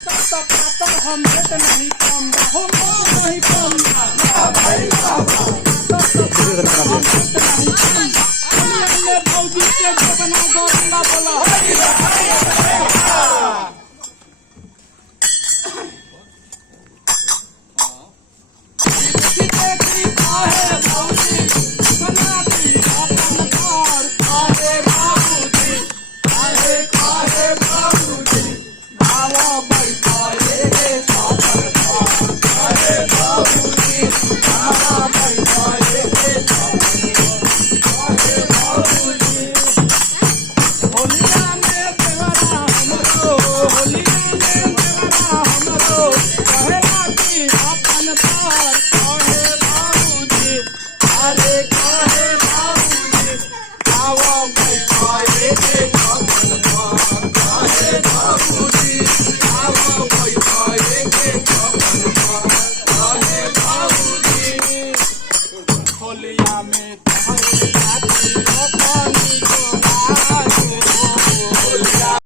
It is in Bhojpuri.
हम देते नहीं कम हम नहीं कम फौजी के बना गोविंदा बोला होलिया में